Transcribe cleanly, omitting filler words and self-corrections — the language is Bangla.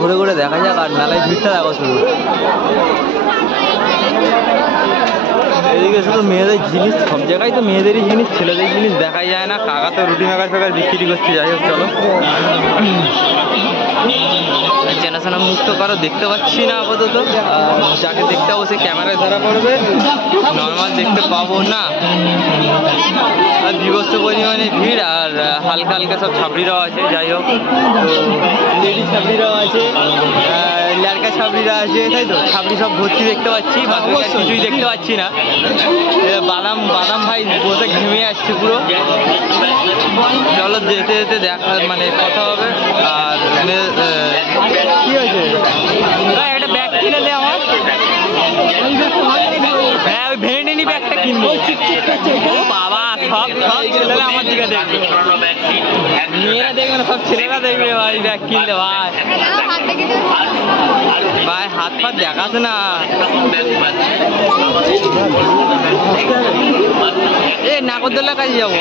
ঘুরে ঘুরে দেখা যাক, আর মেলায় ভিড়টা দেখো শুধু। এদিকে শুধু মেয়েদের জিনিস, সব জায়গায় তো মেয়েদেরই জিনিস, ছেলেদের জিনিস দেখাই যায় না। কাকা তো রুটি মেকার ফেকার বিক্রি করছে। যাই হোক চলো, চেনাশোনা মুখ তো কারো দেখতে পাচ্ছি না আপাতত। যাকে দেখতে পাবো সে ক্যামেরায় ধরা পড়বে, নর্মাল দেখতে পাবো না। আর বিভৎস পরিমাণে ভিড়, আর হালকা হালকা সব ছাবড়িরাও আছে। যাই হোক, তো লেডিস ছাবড়িরাও আছে, লড়কা ছাবড়িরা আছে, তাই তো ছাবড়ি সব ভর্তি দেখতে পাচ্ছি। কিছুই দেখতে পাচ্ছি না। বাদাম বাদাম ভাই বসে ঘেমে আসছে পুরো। চলো যেতে যেতে দেখা মানে কথা হবে। আর কি হয়েছে, একটা ব্যাগ কিনে দে আমার। হ্যাঁ, ওই ভেন্ডিনি ব্যাগটা কিনবো। বাবা, সব সব ছেলেরা আমার দিকে দেখবে, মেয়েরা দেখবে না, সব ছেলেরা দেখবে ভাই ব্যাগ কিনলে। ভাই ভাই হাত ফাত দেখাছে না। এ নাগরদোলার কাছে যাবো।